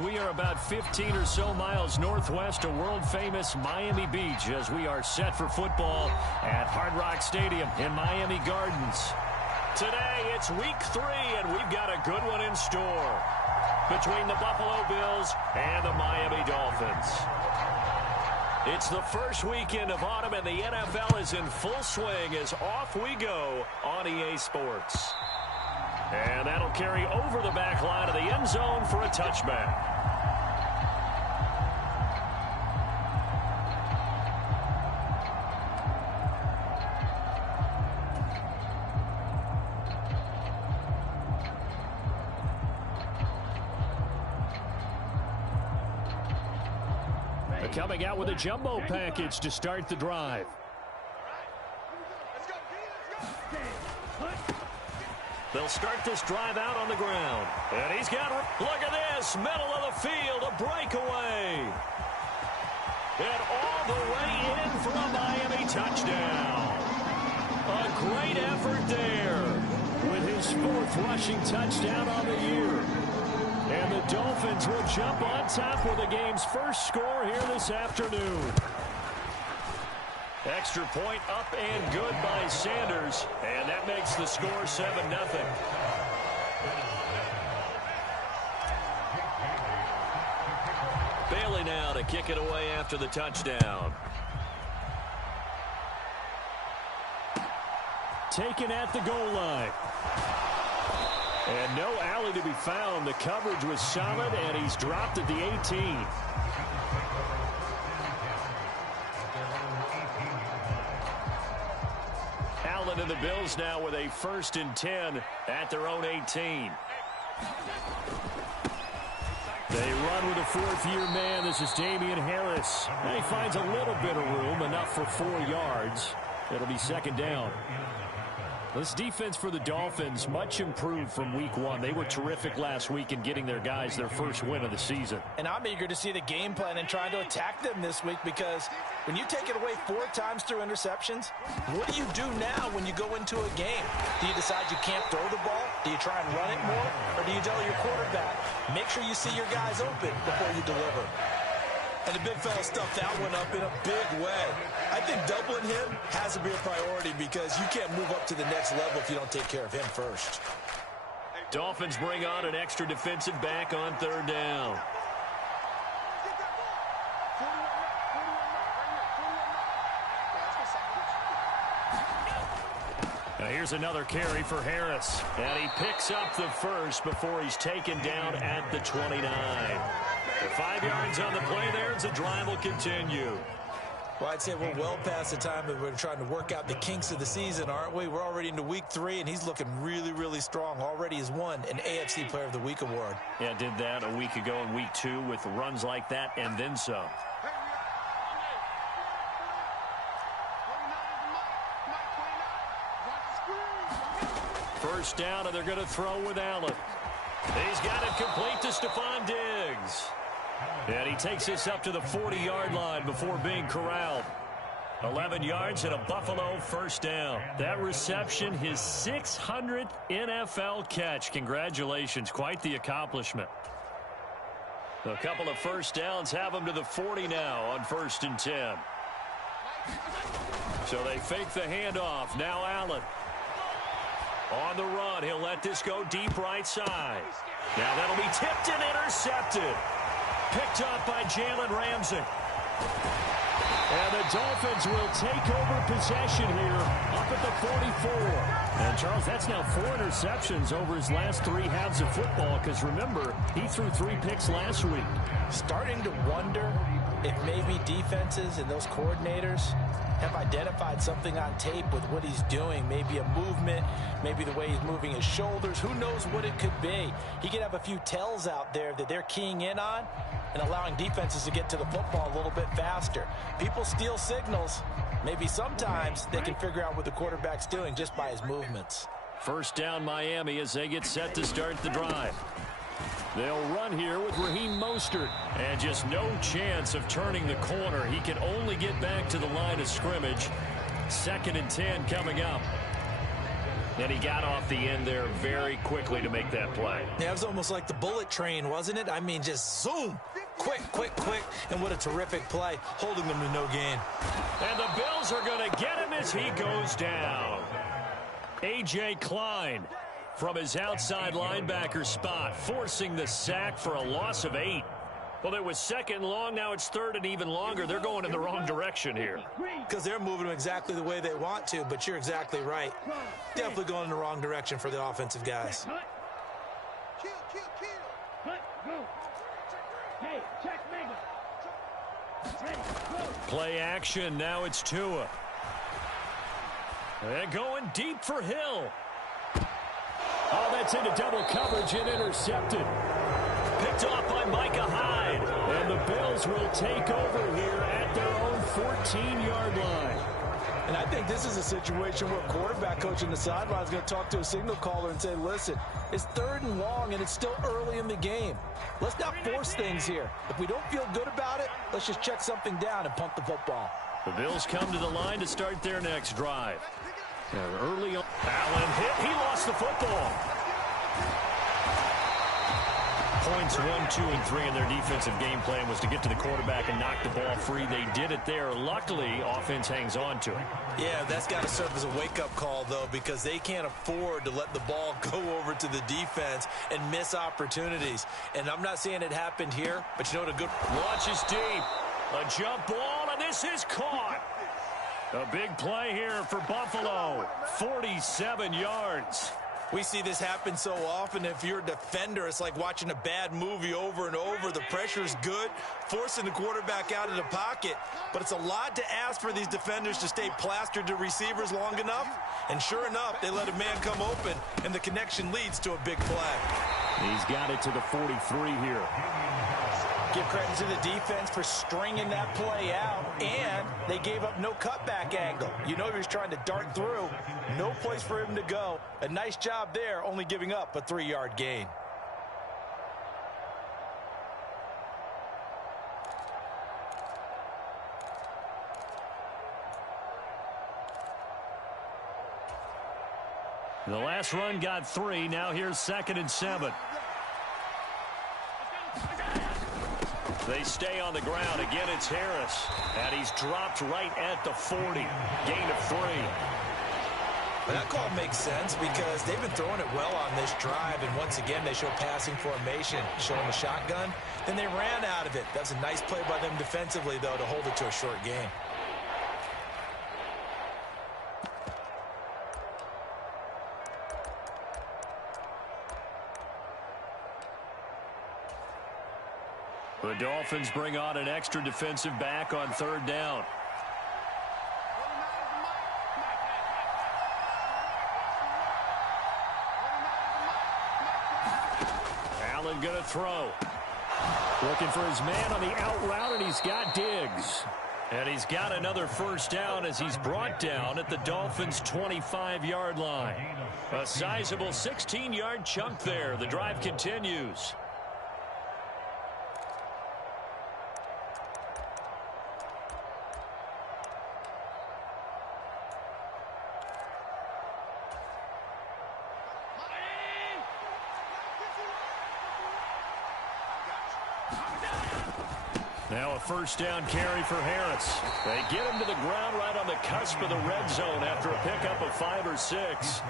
We are about 15 or so miles northwest of world-famous Miami Beach as we are set for football at Hard Rock Stadium in Miami Gardens. Today, it's week 3, and we've got a good one in store between the Buffalo Bills and the Miami Dolphins. It's the first weekend of autumn, and the NFL is in full swing as off we go on EA Sports. And that'll carry over the back line of the end zone for a touchback. Coming out with a jumbo package to start the drive. They'll start this drive out on the ground. And he's got, look at this, middle of the field, a breakaway. And all the way in for a Miami touchdown. A great effort there with his 4th rushing touchdown on the year. And the Dolphins will jump on top with the game's first score here this afternoon. Extra point up and good by Sanders. And that makes the score 7-0. Bailey now to kick it away after the touchdown. Taken at the goal line. And no alley to be found. The coverage was solid, and he's dropped at the 18. Allen and the Bills now with a 1st and 10 at their own 18. They run with a 4th-year man. This is Damian Harris. And he finds a little bit of room, enough for 4 yards. It'll be 2nd down. This defense for the Dolphins, much improved from week 1. They were terrific last week in getting their guys their first win of the season. And I'm eager to see the game plan and trying to attack them this week, because when you take it away 4 times through interceptions, what do you do now when you go into a game? Do you decide you can't throw the ball? Do you try and run it more? Or do you tell your quarterback, make sure you see your guys open before you deliver? And the big fella stuffed that one up in a big way. I think doubling him has to be a priority, because you can't move up to the next level if you don't take care of him first. Dolphins bring on an extra defensive back on 3rd down. Now here's another carry for Harris. And he picks up the 1st before he's taken down at the 29. 5 yards on the play there as the drive will continue. Well, I'd say we're well past the time that we're trying to work out the kinks of the season, aren't we? We're already into week 3, and he's looking really, really strong. Already has won an AFC Player of the Week award. Yeah, did that a week ago in week 2 with runs like that and then some. First down, and they're going to throw with Allen. He's got it complete to Stephon Diggs. And he takes this up to the 40-yard line before being corralled. 11 yards and a Buffalo 1st down. That reception, his 600th NFL catch. Congratulations. Quite the accomplishment. A couple of 1st downs have him to the 40 now on 1st and 10. So they fake the handoff. Now Allen. On the run, he'll let this go deep right side. Now that'll be tipped and intercepted. Picked up by Jalen Ramsey. And the Dolphins will take over possession here up at the 44. And, Charles, that's now 4 interceptions over his last 3 halves of football, because, remember, he threw 3 picks last week. Starting to wonder if maybe defenses and those coordinators have identified something on tape with what he's doing. Maybe a movement, maybe the way he's moving his shoulders. Who knows what it could be? He could have a few tells out there that they're keying in on and allowing defenses to get to the football a little bit faster. People steal signals. Maybe sometimes they can figure out what the quarterback's doing just by his movements. First down Miami as they get set to start the drive. They'll run here with Raheem Mostert. And just no chance of turning the corner. He can only get back to the line of scrimmage. 2nd and 10 coming up. And he got off the end there very quickly to make that play. Yeah, it was almost like the bullet train, wasn't it? I mean, just zoom. Quick, quick, quick. And what a terrific play, holding them to no gain. And the Bills are going to get him as he goes down. A.J. Klein from his outside linebacker spot, forcing the sack for a loss of 8. Well, it was second and long. Now it's third and even longer. They're going in the wrong direction here. Because they're moving them exactly the way they want to, but you're exactly right. Definitely going in the wrong direction for the offensive guys. Play action. Now it's Tua. They're going deep for Hill. Oh, that's into double coverage and intercepted. Picked off by Micah Hyde. And the Bills will take over here at their own 14-yard line. And I think this is a situation where quarterback coach on the sideline is going to talk to a signal caller and say, listen, it's third and long and it's still early in the game. Let's not force things here. If we don't feel good about it, let's just check something down and punt the football. The Bills come to the line to start their next drive. Early on, Allen hit. He lost the football. Points 1, 2, and 3 in their defensive game plan was to get to the quarterback and knock the ball free. They did it there. Luckily, offense hangs on to it. Yeah, that's got to serve as a wake-up call, though, because they can't afford to let the ball go over to the defense and miss opportunities. And I'm not saying it happened here, but you know what a good launch is deep. A jump ball, and this is caught. A big play here for Buffalo. 47 yards. We see this happen so often. If you're a defender, it's like watching a bad movie over and over. The pressure's good, forcing the quarterback out of the pocket. But it's a lot to ask for these defenders to stay plastered to receivers long enough. And sure enough, they let a man come open, and the connection leads to a big play. He's got it to the 43 here. Give credit to the defense for stringing that play out, and they gave up no cutback angle. You know he was trying to dart through. No place for him to go. A nice job there, only giving up a 3-yard gain. The last run got 3. Now here's 2nd and 7. They stay on the ground. Again, it's Harris. And he's dropped right at the 40. Gain of 3. But that call makes sense because they've been throwing it well on this drive. And once again, they show passing formation, showing the shotgun. Then they ran out of it. That's a nice play by them defensively, though, to hold it to a short gain. The Dolphins bring on an extra defensive back on 3rd down. Allen going to throw. Looking for his man on the out route, and he's got Diggs. And he's got another first down as he's brought down at the Dolphins' 25-yard line. A sizable 16-yard chunk there. The drive continues. Now a first down carry for Harris. They get him to the ground right on the cusp of the red zone after a pickup of 5 or 6.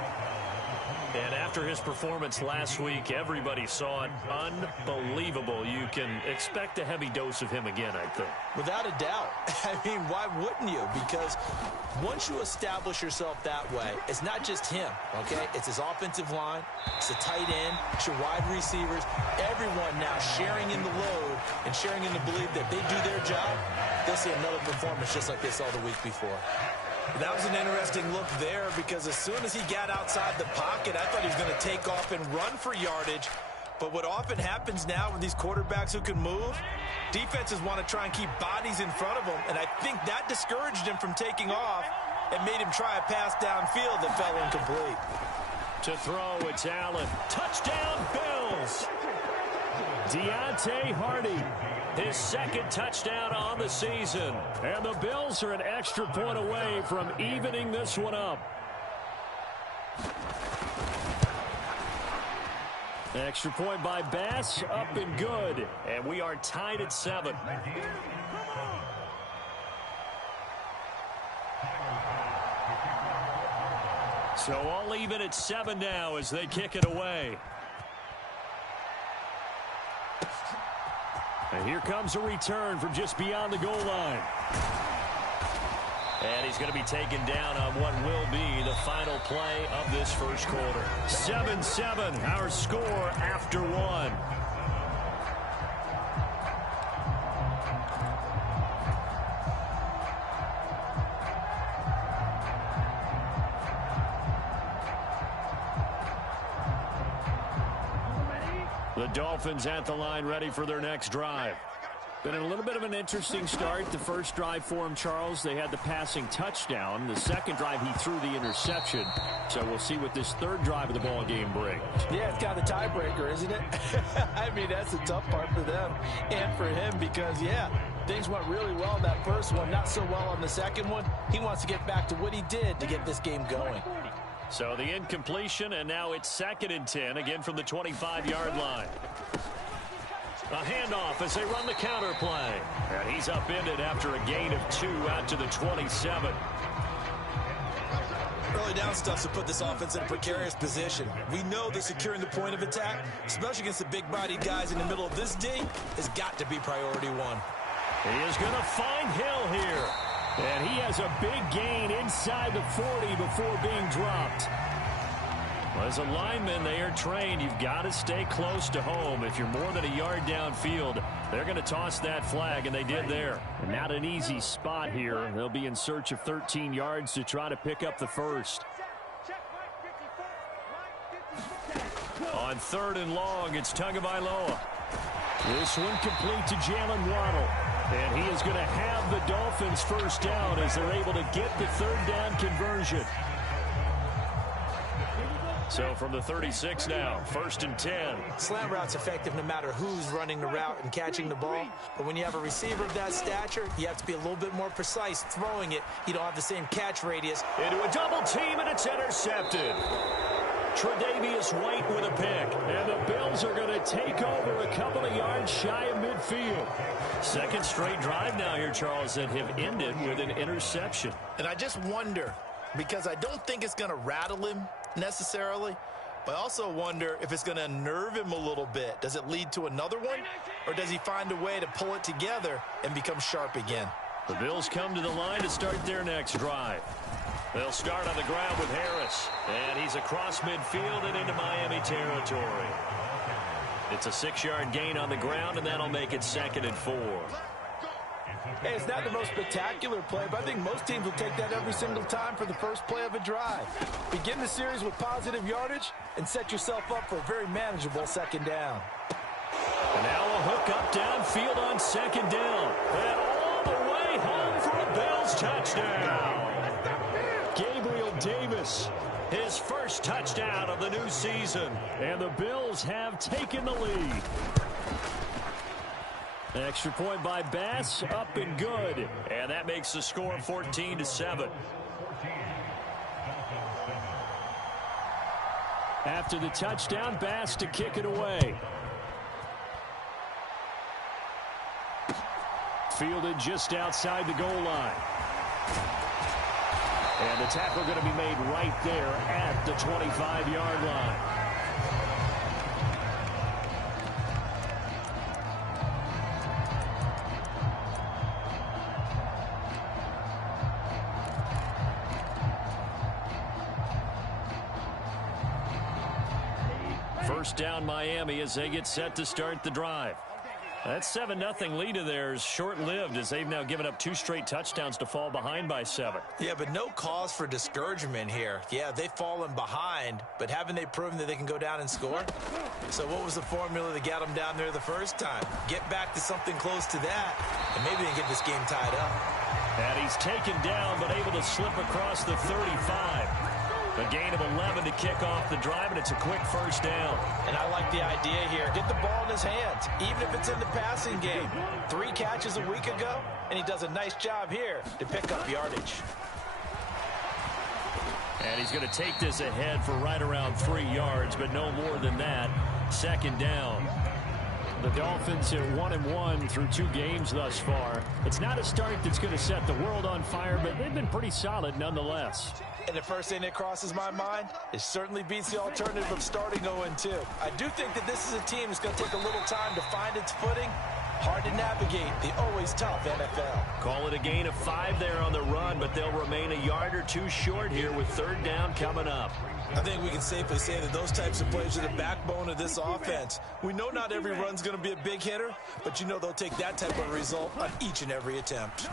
And after his performance last week, everybody saw it. Unbelievable. You can expect a heavy dose of him again, I think. Without a doubt. I mean, why wouldn't you? Because once you establish yourself that way, it's not just him, okay? It's his offensive line, it's the tight end, it's your wide receivers, everyone now sharing in the load and sharing in the belief that they do their job, they'll see another performance just like they saw the week before. That was an interesting look there because as soon as he got outside the pocket, I thought he was going to take off and run for yardage. But what often happens now with these quarterbacks who can move, defenses want to try and keep bodies in front of them, and I think that discouraged him from taking off and made him try a pass downfield that fell incomplete. To throw, it's Allen. Touchdown, Bills! Deontay Hardy, his 2nd touchdown on the season. And the Bills are an extra point away from evening this one up. Extra point by Bass, up and good. And we are tied at 7. So all even at 7 now as they kick it away. And here comes a return from just beyond the goal line. And he's going to be taken down on what will be the final play of this first quarter. 7-7, our score after 1. The Dolphins at the line ready for their next drive. Been a little bit of an interesting start. The first drive for him, Charles, they had the passing touchdown. The second drive, he threw the interception. So we'll see what this third drive of the ball game brings. Yeah, it's kind of a tiebreaker, isn't it? I mean, that's the tough part for them and for him because, yeah, things went really well in that first one, not so well on the second one. He wants to get back to what he did to get this game going. So the incompletion, and now it's 2nd and 10, again from the 25-yard line. A handoff as they run the counter play. And he's upended after a gain of 2 out to the 27. Early down stuff to put this offense in a precarious position. We know that securing the point of attack, especially against the big-bodied guys in the middle of this D, has got to be priority 1. He is going to find Hill here. And he has a big gain inside the 40 before being dropped. Well, as a lineman, they are trained. You've got to stay close to home. If you're more than a yard downfield, they're going to toss that flag, and they did there. And not an easy spot here. They'll be in search of 13 yards to try to pick up the first. On 3rd and long, it's Tagovailoa. This one complete to Jalen Waddle. And he is going to have the Dolphins first down as they're able to get the 3rd down conversion. So from the 36 now, 1st and 10. Slant route's effective no matter who's running the route and catching the ball. But when you have a receiver of that stature, you have to be a little bit more precise throwing it. You don't have the same catch radius. Into a double team, and it's intercepted. Tre'Davious White with a pick. And the Bills are going to take over a couple of yards shy of midfield. Second straight drive now here, Charles, that have ended with an interception. And I just wonder, because I don't think it's going to rattle him necessarily, but I also wonder if it's going to unnerve him a little bit. Does it lead to another one, or does he find a way to pull it together and become sharp again? The Bills come to the line to start their next drive. They'll start on the ground with Harris, and he's across midfield and into Miami territory. It's a 6-yard gain on the ground, and that'll make it 2nd and 4. Hey, it's not the most spectacular play, but I think most teams will take that every single time for the first play of a drive. Begin the series with positive yardage and set yourself up for a very manageable 2nd down. And now a hook up downfield on 2nd down. And all the way home for a Bills touchdown. Gabriel Davis, his first touchdown of the new season. And the Bills have taken the lead. Extra point by Bass, up and good. And that makes the score 14-7. After the touchdown, Bass to kick it away. Fielded just outside the goal line. And the tackle going to be made right there at the 25-yard line. First down Miami as they get set to start the drive. That 7-0 lead of theirs short-lived as they've now given up 2 straight touchdowns to fall behind by 7. Yeah, but no cause for discouragement here. Yeah, they've fallen behind, but haven't they proven that they can go down and score? So what was the formula that got them down there the first time? Get back to something close to that, and maybe they can get this game tied up. And he's taken down, but able to slip across the 35. A gain of 11 to kick off the drive, and it's a quick first down. And I like the idea here. Get the ball in his hands, even if it's in the passing game. 3 catches a week ago, and he does a nice job here to pick up yardage. And he's going to take this ahead for right around 3 yards, but no more than that. Second down. The Dolphins at 1-1 through 2 games thus far. It's not a start that's going to set the world on fire, but they've been pretty solid nonetheless. And the first thing that crosses my mind, it certainly beats the alternative of starting 0-2. I do think that this is a team that's going to take a little time to find its footing. Hard to navigate the always tough NFL. Call it a gain of 5 there on the run, but they'll remain a yard or 2 short here with third down coming up. I think we can safely say that those types of plays are the backbone of this offense. We know not every run's going to be a big hitter, but you know they'll take that type of result on each and every attempt.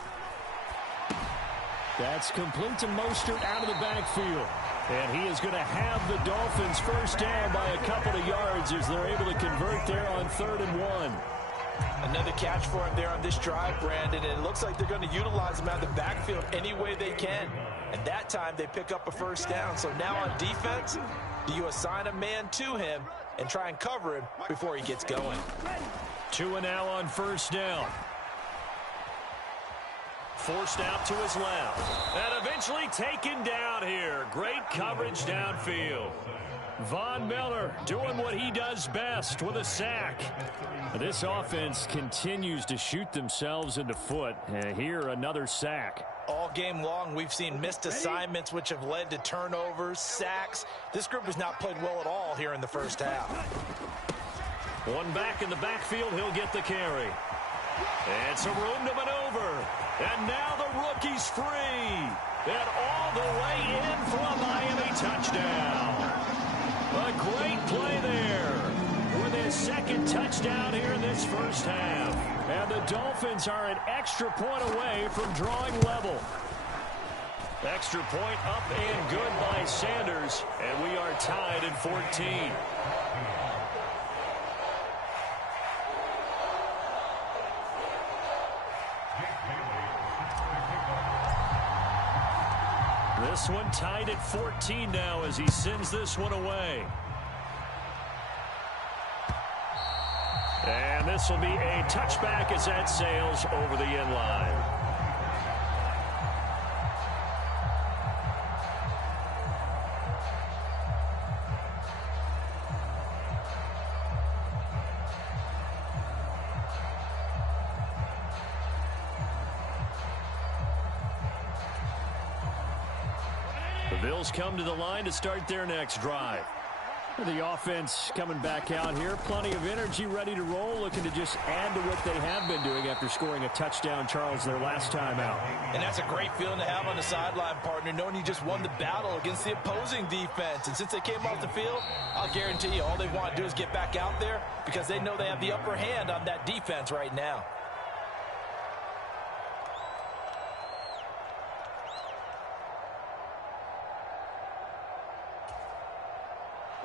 That's complete to Mostert out of the backfield. And he is going to have the Dolphins first down by a couple of yards as they're able to convert there on 3rd and 1. Another catch for him there on this drive, Brandon, and it looks like they're going to utilize him out of the backfield any way they can. And that time they pick up a first down. So now on defense, do you assign a man to him and try and cover him before he gets going? 2 now on first down. Forced out to his left. And eventually taken down here. Great coverage downfield. Von Miller doing what he does best with a sack. This offense continues to shoot themselves in the foot. Here, another sack. All game long, we've seen missed assignments which have led to turnovers, sacks. This group has not played well at all here in the first half. One back in the backfield, he'll get the carry. And some room to maneuver. And now the rookie's free. And all the way in for a Miami touchdown. A great play there with his second touchdown here in this first half. And the Dolphins are an extra point away from drawing level. Extra point up and good by Sanders. And we are tied at 14. This one tied at 14 now as he sends this one away. And this will be a touchback as that sails over the end line. The Bills come to the line to start their next drive. The offense coming back out here. Plenty of energy, ready to roll, looking to just add to what they have been doing after scoring a touchdown, Charles, their last time out. And that's a great feeling to have on the sideline, partner, knowing you just won the battle against the opposing defense. And since they came off the field, I'll guarantee you all they want to do is get back out there because they know they have the upper hand on that defense right now.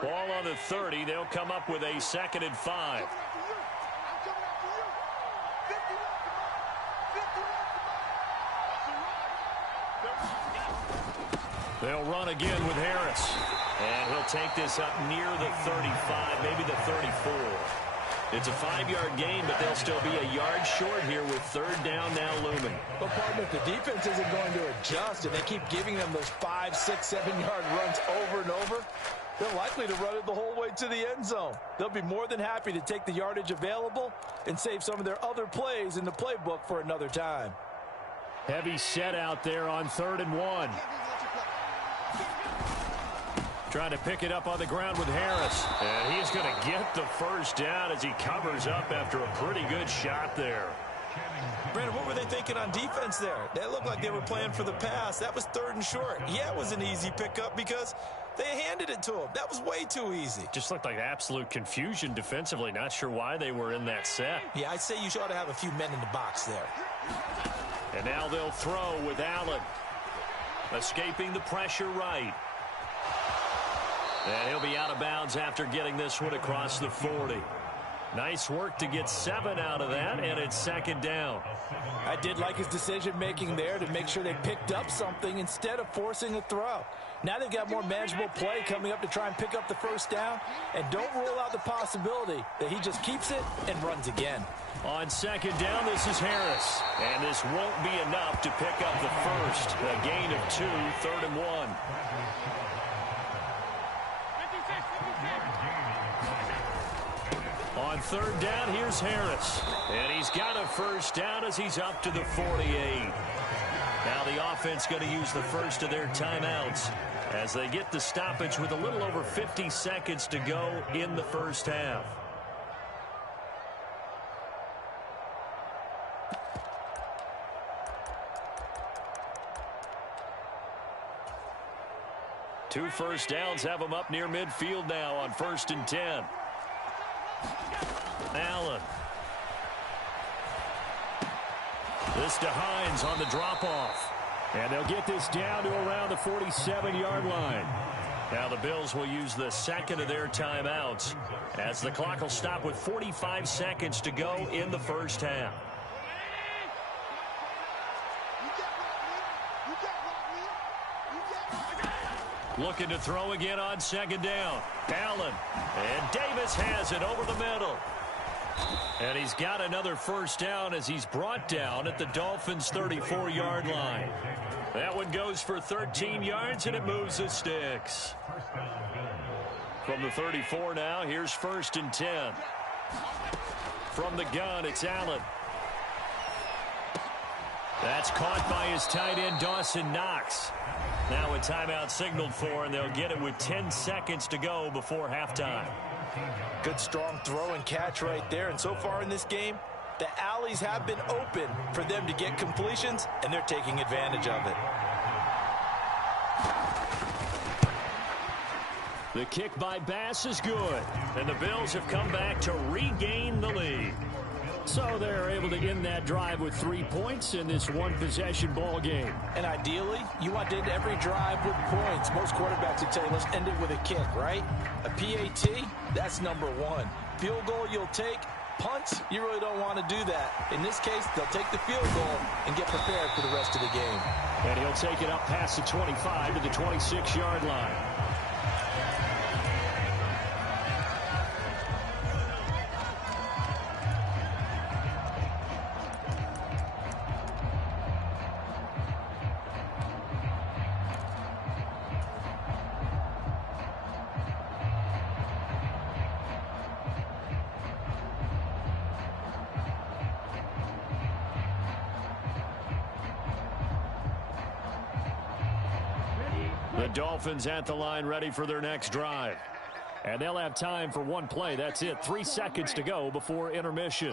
Ball on the 30. They'll come up with a 2nd and 5. They'll run again with Harris. And he'll take this up near the 35, maybe the 34. It's a 5-yard gain, but they'll still be a yard short here with third down now looming. But, partner, if the defense isn't going to adjust and they keep giving them those 5, 6, 7-yard runs over and over, they're likely to run it the whole way to the end zone. They'll be more than happy to take the yardage available and save some of their other plays in the playbook for another time. Heavy set out there on 3rd and 1. Trying to pick it up on the ground with Harris. And he's going to get the first down as he covers up after a pretty good shot there. Brandon, what were they thinking on defense there? That looked like they were playing for the pass. That was 3rd and short. Yeah, it was an easy pickup because they handed it to him. That was way too easy. Just looked like absolute confusion defensively. Not sure why they were in that set. Yeah, I'd say you ought to have a few men in the box there. And now they'll throw with Allen. Escaping the pressure right. And he'll be out of bounds after getting this one across the 40. Nice work to get 7 out of that, and it's second down. I did like his decision-making there to make sure they picked up something instead of forcing a throw. Now they've got more manageable play coming up to try and pick up the first down, and don't rule out the possibility that he just keeps it and runs again. On second down, this is Harris, and this won't be enough to pick up the first. A gain of 2, 3rd and 1. On third down, here's Harris. And he's got a first down as he's up to the 48. Now the offense going to use the first of their timeouts as they get the stoppage with a little over 50 seconds to go in the first half. Two first downs have them up near midfield now on 1st and 10. Allen. This to Hines on the drop-off. And they'll get this down to around the 47-yard line. Now the Bills will use the second of their timeouts as the clock will stop with 45 seconds to go in the first half. Looking to throw again on second down. Allen. And Davis has it over the middle. And he's got another first down as he's brought down at the Dolphins' 34-yard line. That one goes for 13 yards, and it moves the sticks. From the 34 now, here's 1st and 10. From the gun, it's Allen. That's caught by his tight end, Dawson Knox. Now a timeout signaled for, and they'll get it with 10 seconds to go before halftime. Good strong throw and catch right there. And so far in this game, the alleys have been open for them to get completions, and they're taking advantage of it. The kick by Bass is good, and the Bills have come back to regain the lead. So they're able to end that drive with 3 points in this one-possession ball game. And ideally, you want to end every drive with points. Most quarterbacks would tell you, let's end it with a kick, right? A PAT, that's number 1. Field goal you'll take. Punts, you really don't want to do that. In this case, they'll take the field goal and get prepared for the rest of the game. And he'll take it up past the 25 to the 26-yard line. The Dolphins at the line ready for their next drive. And they'll have time for one play. That's it. 3 seconds to go before intermission.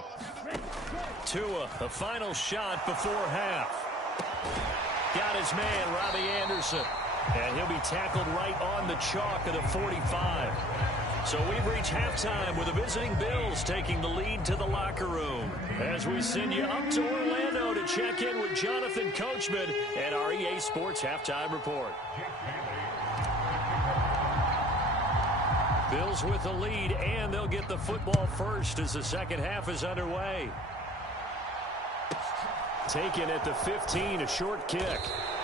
Tua, a final shot before half. Got his man, Robbie Anderson. And he'll be tackled right on the chalk of the 45. So we've reached halftime with the visiting Bills taking the lead to the locker room. As we send you up to Orlando to check in with Jonathan Coachman and our EA Sports Halftime Report. Bills with the lead, and they'll get the football first as the second half is underway. Taken at the 15, a short kick.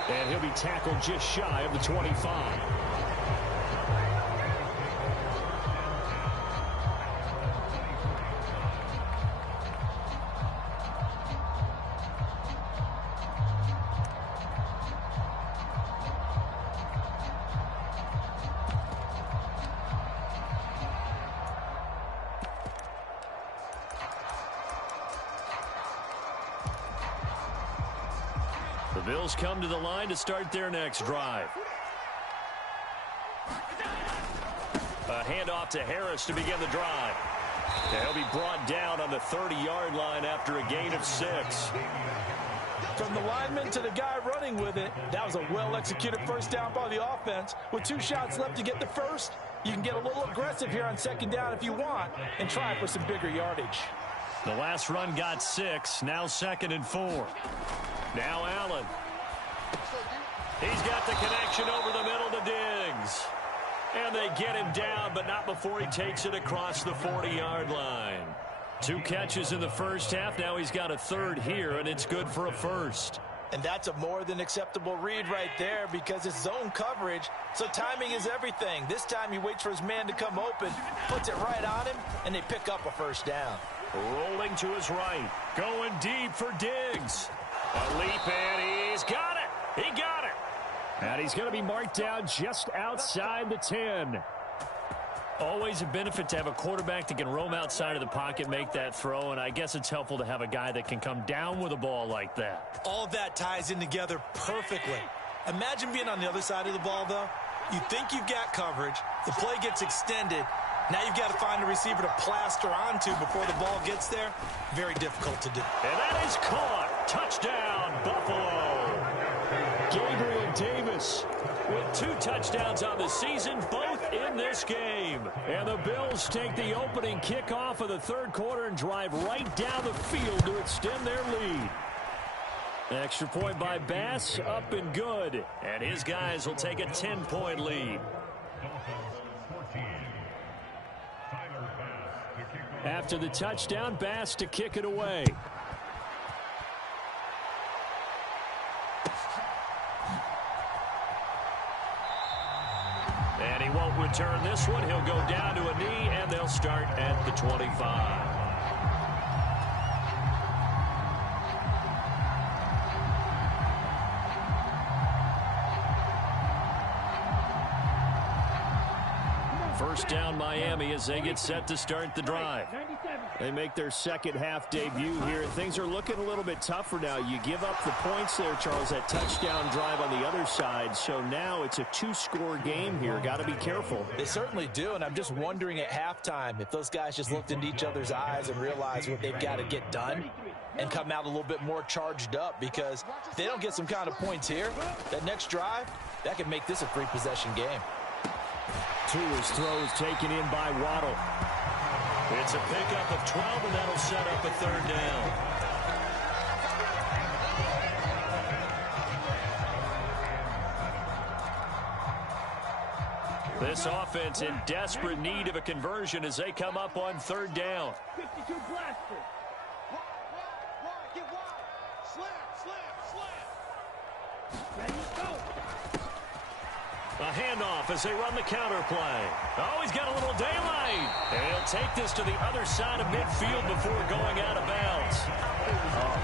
And he'll be tackled just shy of the 25. The Bills come to the line to start their next drive. A handoff to Harris to begin the drive. He'll be brought down on the 30-yard line after a gain of 6. From the lineman to the guy running with it, that was a well-executed first down by the offense. With 2 shots left to get the first, you can get a little aggressive here on second down if you want and try for some bigger yardage. The last run got 6, now 2nd and 4. Now Allen. He's got the connection over the middle to Diggs. And they get him down, but not before he takes it across the 40-yard line. 2 catches in the first half. Now he's got a third here, and it's good for a first. And that's a more than acceptable read right there because it's zone coverage, so timing is everything. This time he waits for his man to come open, puts it right on him, and they pick up a first down. Rolling to his right, going deep for Diggs. A leap, and he's got it. He got it. And he's going to be marked down just outside the 10. Always a benefit to have a quarterback that can roam outside of the pocket, make that throw, and I guess it's helpful to have a guy that can come down with a ball like that. All of that ties in together perfectly. Imagine being on the other side of the ball, though. You think you've got coverage. The play gets extended. Now you've got to find a receiver to plaster onto before the ball gets there. Very difficult to do. And that is caught. Touchdown, Buffalo. Gabriel Davis with 2 touchdowns on the season, both in this game. And the Bills take the opening kickoff of the third quarter and drive right down the field to extend their lead. Extra point by Bass, up and good. And his guys will take a 10-point lead. After the touchdown, Bass to kick it away. And he won't return this one. He'll go down to a knee, and they'll start at the 25. First down, Miami, as they get set to start the drive. They make their second half debut here. Things are looking a little bit tougher now. You give up the points there, Charles, that touchdown drive on the other side. So now it's a 2-score game here. Got to be careful. They certainly do, and I'm just wondering at halftime if those guys just looked into each other's eyes and realized what they've got to get done and come out a little bit more charged up, because if they don't get some kind of points here, that next drive, that could make this a 3-possession game. To his throws taken in by Waddle. It's a pickup of 12, and that'll set up a third down. This offense in desperate need of a conversion as they come up on third down. 52 blaster. Get wide. Slam. Ready, go. A handoff as they run the counter play. Oh, he's got a little daylight. And he'll take this to the other side of midfield before going out of bounds.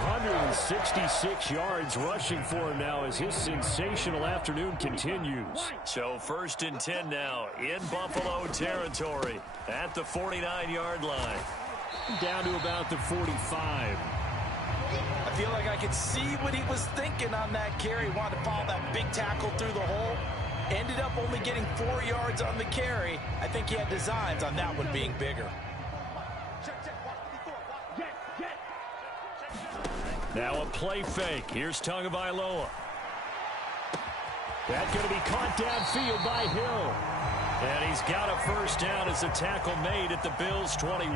166 yards rushing for him now as his sensational afternoon continues. So 1st and 10 now in Buffalo territory at the 49-yard line. Down to about the 45. I feel like I could see what he was thinking on that carry. Wanted to follow that big tackle through the hole. Ended up only getting 4 yards on the carry. I think he had designs on that one being bigger. Now a play fake. Here's Tagovailoa. That's going to be caught downfield by Hill. And he's got a first down as the tackle made at the Bills' 21.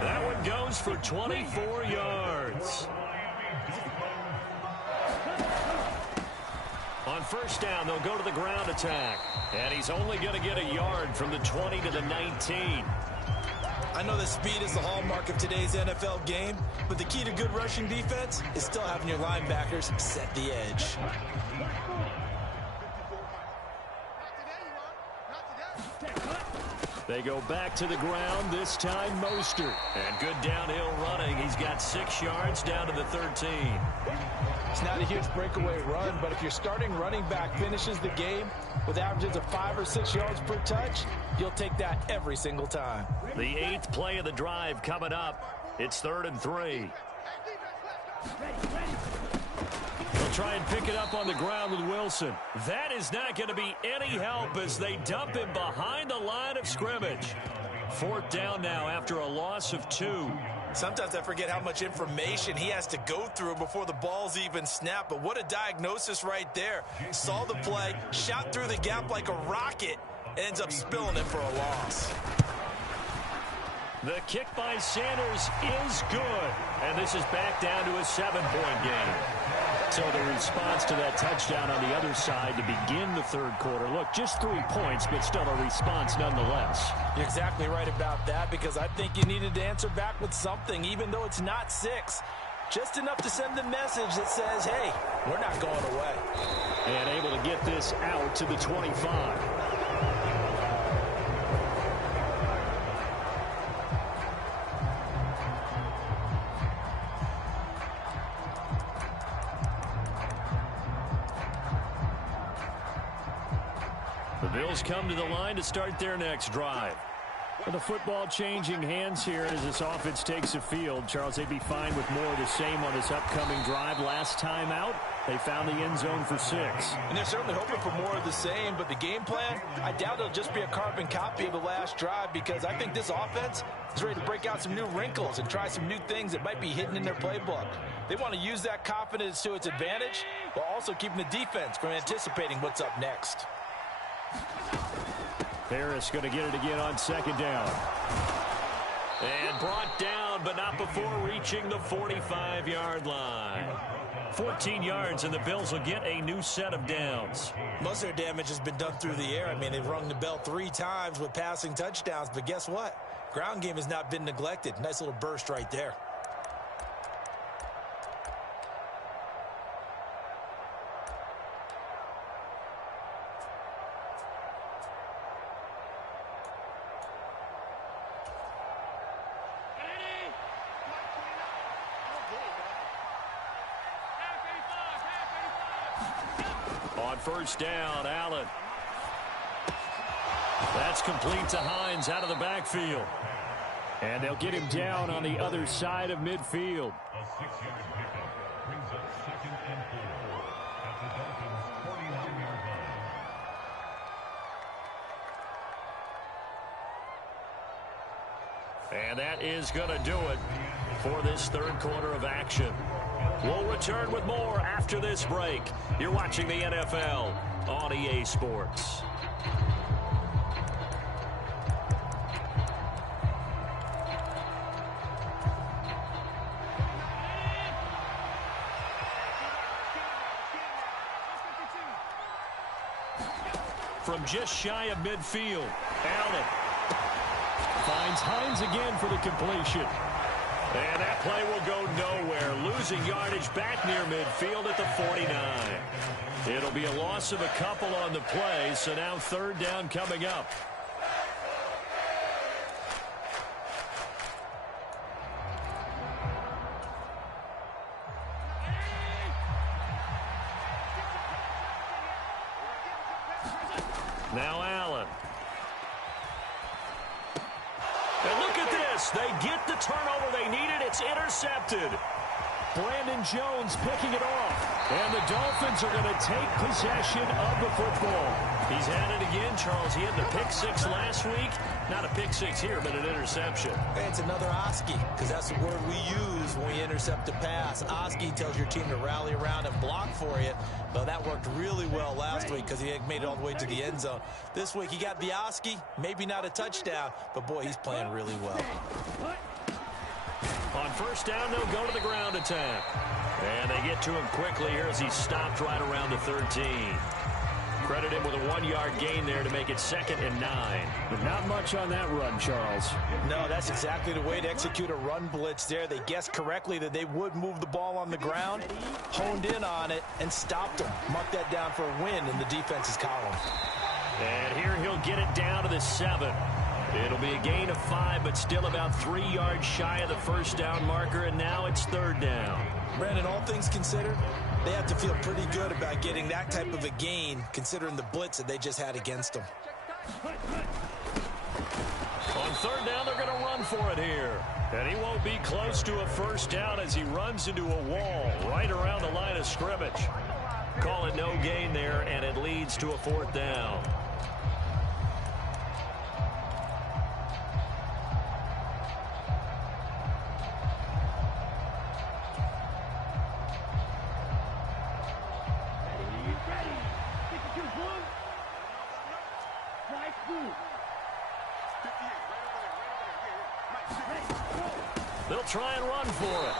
That one goes for 24 yards. On first down, they'll go to the ground attack. And he's only going to get a yard from the 20 to the 19. I know that speed is the hallmark of today's NFL game, but the key to good rushing defense is still having your linebackers set the edge. They go back to the ground, this time Mostert. And good downhill running. He's got 6 yards down to the 13. It's not a huge breakaway run, but if your starting running back finishes the game with averages of 5 or 6 yards per touch, you'll take that every single time. The 8th play of the drive coming up. It's 3rd and 3. They'll try and pick it up on the ground with Wilson. That is not going to be any help as they dump him behind the line of scrimmage. 4th down now after a loss of 2. Sometimes I forget how much information he has to go through before the ball's even snapped. But what a diagnosis right there. Saw the play, shot through the gap like a rocket, and ends up spilling it for a loss. The kick by Sanders is good. And this is back down to a 7-point game. So the response to that touchdown on the other side to begin the third quarter. Look, just 3 points, but still a response nonetheless. You're exactly right about that, because I think you needed to answer back with something, even though it's not 6. Just enough to send the message that says, hey, we're not going away. And able to get this out to the 25. The Bills come to the line to start their next drive. With the football changing hands here as this offense takes the field. Charles, they'd be fine with more of the same on this upcoming drive. Last time out, they found the end zone for 6. And they're certainly hoping for more of the same, but the game plan, I doubt it'll just be a carbon copy of the last drive, because I think this offense is ready to break out some new wrinkles and try some new things that might be hidden in their playbook. They want to use that confidence to its advantage, while also keeping the defense from anticipating what's up next. Harris going to get it again on second down. And brought down, but not before reaching the 45-yard line. 14 yards, and the Bills will get a new set of downs. Most of their damage has been done through the air. I mean, they've rung the bell 3 times with passing touchdowns, but guess what? Ground game has not been neglected. Nice little burst right there. On first down, Allen. That's complete to Hines out of the backfield. And they'll get him down on the other side of midfield. A 6-yard pickup brings up 2nd and 4 at the Dolphins' 49-yard line. And that is going to do it for this third quarter of action. We'll return with more after this break. You're watching the NFL on EA Sports. From just shy of midfield, Allen finds Hines again for the completion. And that play will go nowhere. Losing yardage back near midfield at the 49. It'll be a loss of a couple on the play, so now third down coming up. Now Allen. And look at this. They get the turnover they needed. It's intercepted. Brandon Jones picking it off. And the Dolphins are going to take possession of the football. He's had it again, Charles. He had the pick 6 last week. Not a pick 6 here, but an interception. Hey, it's another Oski, because that's the word we use when we intercept a pass. Oski tells your team to rally around and block for you. Well, that worked really well last week because he made it all the way to the end zone. This week he got the Oski, maybe not a touchdown, but boy, he's playing really well. On first down, they'll go to the ground attack. And they get to him quickly here as he stopped right around the 13. Credit him with a 1-yard gain there to make it 2nd and 9. But not much on that run, Charles. No, that's exactly the way to execute a run blitz there. They guessed correctly that they would move the ball on the ground, honed in on it, and stopped them. Mark that down for a win in the defense's column. And here he'll get it down to the 7. It'll be a gain of 5, but still about 3 yards shy of the first down marker, and now it's third down. Brandon, all things considered, they have to feel pretty good about getting that type of a gain, considering the blitz that they just had against them. On third down, they're going to run for it here. And he won't be close to a first down as he runs into a wall right around the line of scrimmage. Call it no gain there, and it leads to a 4th down. They'll try and run for it.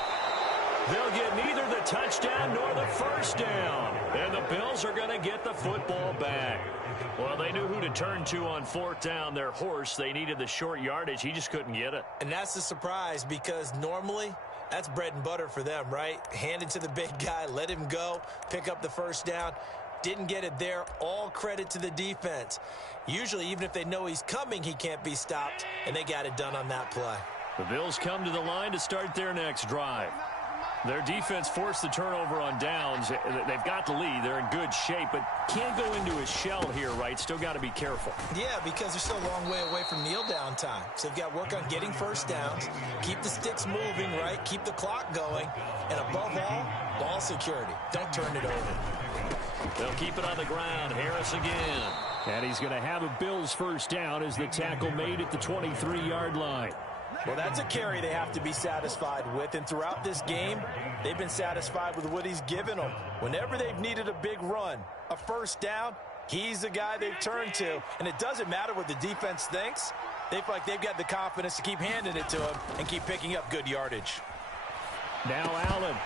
They'll get neither the touchdown nor the first down. And the Bills are going to get the football back. Well, they knew who to turn to on fourth down. Their horse, they needed the short yardage. He just couldn't get it. And that's a surprise because normally that's bread and butter for them, right? Hand it to the big guy, let him go, pick up the first down. Didn't get it there. All credit to the defense. Usually, even if they know he's coming, he can't be stopped, and they got it done on that play. The Bills come to the line to start their next drive. Their defense forced the turnover on downs. They've got the lead. They're in good shape, but can't go into a shell here, right? Still got to be careful. Yeah, because they're still a long way away from kneel down time. So they've got to work on getting first downs, keep the sticks moving, right? Keep the clock going, and above all, ball security. Don't turn it over. They'll keep it on the ground. Harris again. And he's going to have a Bills first down as the tackle made at the 23-yard line. Well, that's a carry they have to be satisfied with, and throughout this game, they've been satisfied with what he's given them. Whenever they've needed a big run, a first down, he's the guy they've turned to, and it doesn't matter what the defense thinks. They feel like they've got the confidence to keep handing it to him and keep picking up good yardage. Now Allen.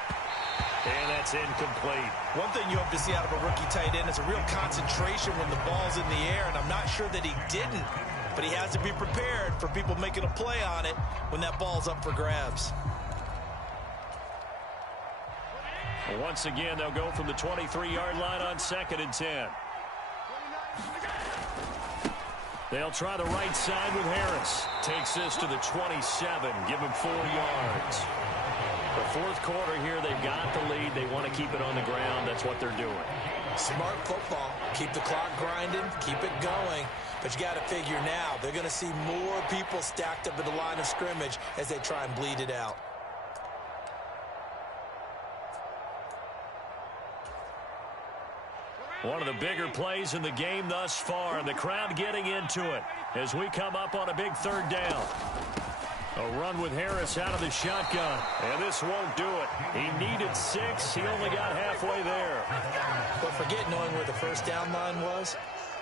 And that's incomplete. One thing you hope to see out of a rookie tight end is a real concentration when the ball's in the air, and I'm not sure that he didn't. But he has to be prepared for people making a play on it when that ball's up for grabs. Once again, they'll go from the 23-yard line on 2nd and 10. They'll try the right side with Harris. Takes this to the 27. Give him 4 yards. The fourth quarter here, they've got the lead. They want to keep it on the ground. That's what they're doing. Smart football. Keep the clock grinding. Keep it going. But you got to figure now, they're going to see more people stacked up at the line of scrimmage as they try and bleed it out. One of the bigger plays in the game thus far, and the crowd getting into it as we come up on a big third down. A run with Harris out of the shotgun, and this won't do it. He needed 6. He only got halfway there. But forget knowing where the first down line was.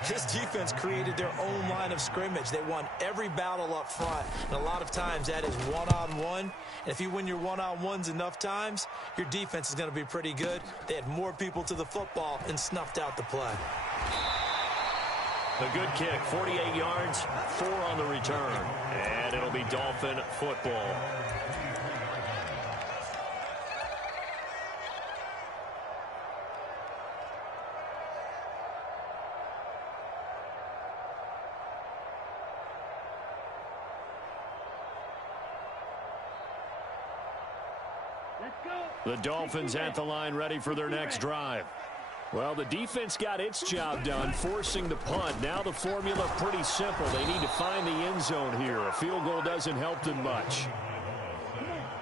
This defense created their own line of scrimmage. They won every battle up front, and a lot of times that is one-on-one. And if you win your one-on-ones enough times, your defense is going to be pretty good. They had more people to the football and snuffed out the play. A good kick, 48 yards, 4 on the return. And it'll be Dolphin football. The Dolphins at the line, ready for their next drive. Well, the defense got its job done, forcing the punt. Now the formula pretty simple. They need to find the end zone here. A field goal doesn't help them much.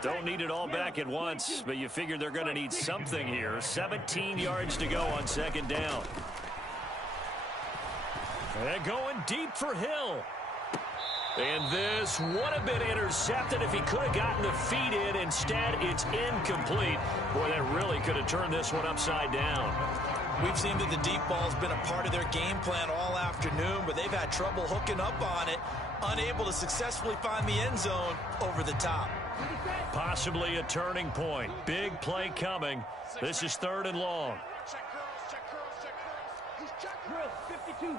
Don't need it all back at once, but you figure they're going to need something here. 17 yards to go on 2nd down. And going deep for Hill. And this would have been intercepted if he could have gotten the feet in. Instead, it's incomplete. Boy, that really could have turned this one upside down. We've seen that the deep ball's been a part of their game plan all afternoon, but they've had trouble hooking up on it, unable to successfully find the end zone over the top. Possibly a turning point. Big play coming. This is 3rd and long. Drill 52.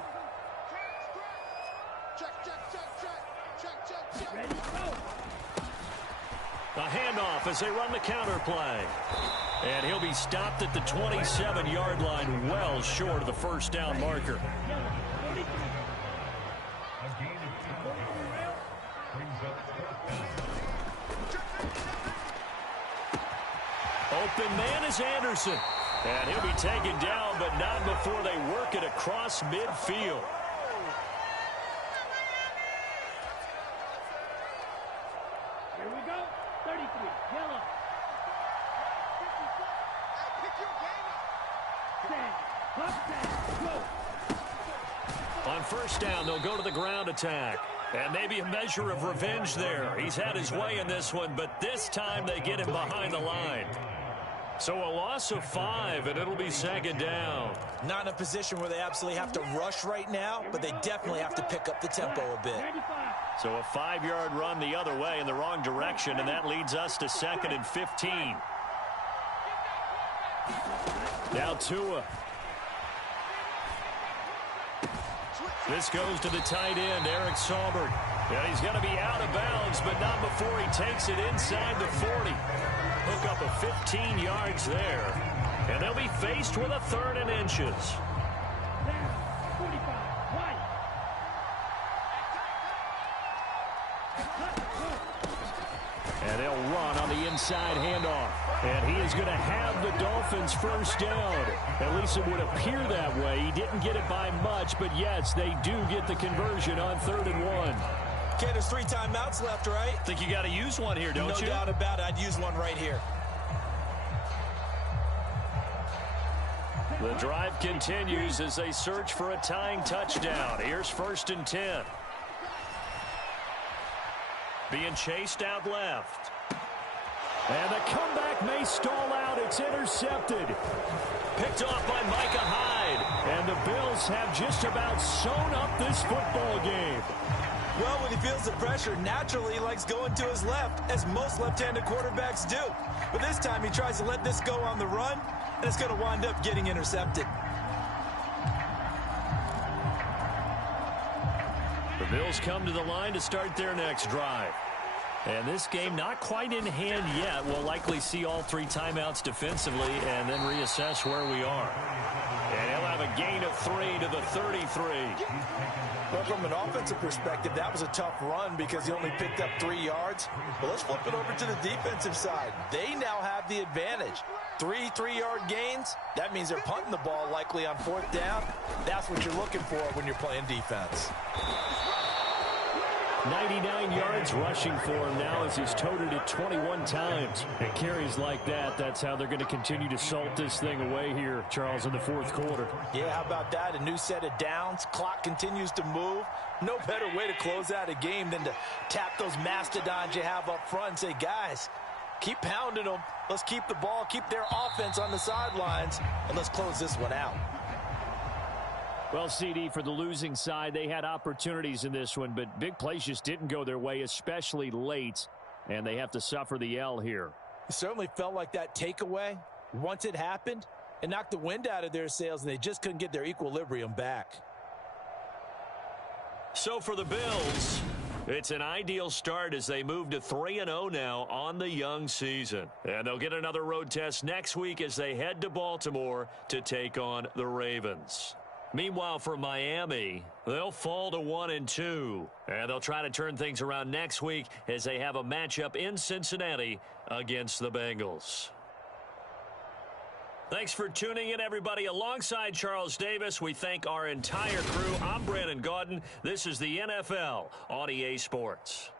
Ready, go. A handoff as they run the counter play. And he'll be stopped at the 27-yard line, well short of the first down marker. A gain of 2 brings up 4th down. Open man is Anderson. And he'll be taken down, but not before they work it across midfield. Here we go. 33. Yellow. On first down, they'll go to the ground attack. And maybe a measure of revenge there. He's had his way in this one, but this time they get him behind the line. So a loss of 5, and it'll be 2nd down. Not in a position where they absolutely have to rush right now, but they definitely have to pick up the tempo a bit. So a 5-yard run the other way in the wrong direction, and that leads us to 2nd and 15. Now Tua. This goes to the tight end, Eric Saubert. Yeah, he's going to be out of bounds, but not before he takes it inside the 40. Hook up of 15 yards there. And they'll be faced with a 3rd and inches. Down, 45, right. And they'll run on the inside handoff. And he is going to have the Dolphins first down. At least it would appear that way. He didn't get it by much, but yes, they do get the conversion on 3rd and 1. Okay, there's 3 timeouts left, right? Think you got to use one here, don't you? No doubt about it. I'd use one right here. The drive continues as they search for a tying touchdown. Here's 1st and 10. Being chased out left. And the comeback may stall out. It's intercepted. Picked off by Micah Hyde. And the Bills have just about sewn up this football game. Well, when he feels the pressure, naturally he likes going to his left, as most left-handed quarterbacks do. But this time he tries to let this go on the run, and it's going to wind up getting intercepted. The Bills come to the line to start their next drive. And this game not quite in hand yet. We'll likely see all 3 timeouts defensively and then reassess where we are. And he'll have a gain of 3 to the 33. Well, from an offensive perspective, that was a tough run because he only picked up 3 yards. But let's flip it over to the defensive side. They now have the advantage. 3 3-yard gains, that means they're punting the ball likely on 4th down. That's what you're looking for when you're playing defense. 99 yards rushing for him now as he's toted it 21 times. And carries like that, that's how they're going to continue to salt this thing away here, Charles, in the 4th quarter. Yeah, how about that? A new set of downs. Clock continues to move. No better way to close out a game than to tap those mastodons you have up front and say, guys, keep pounding them. Let's keep the ball, keep their offense on the sidelines, and let's close this one out. Well, CD, for the losing side, they had opportunities in this one, but big plays just didn't go their way, especially late, and they have to suffer the L here. It certainly felt like that takeaway, once it happened, it knocked the wind out of their sails, and they just couldn't get their equilibrium back. So for the Bills, it's an ideal start as they move to 3-0 now on the young season. And they'll get another road test next week as they head to Baltimore to take on the Ravens. Meanwhile, for Miami, they'll fall to 1-2, and they'll try to turn things around next week as they have a matchup in Cincinnati against the Bengals. Thanks for tuning in, everybody. Alongside Charles Davis, we thank our entire crew. I'm Brandon Gaudin. This is the NFL on EA Sports.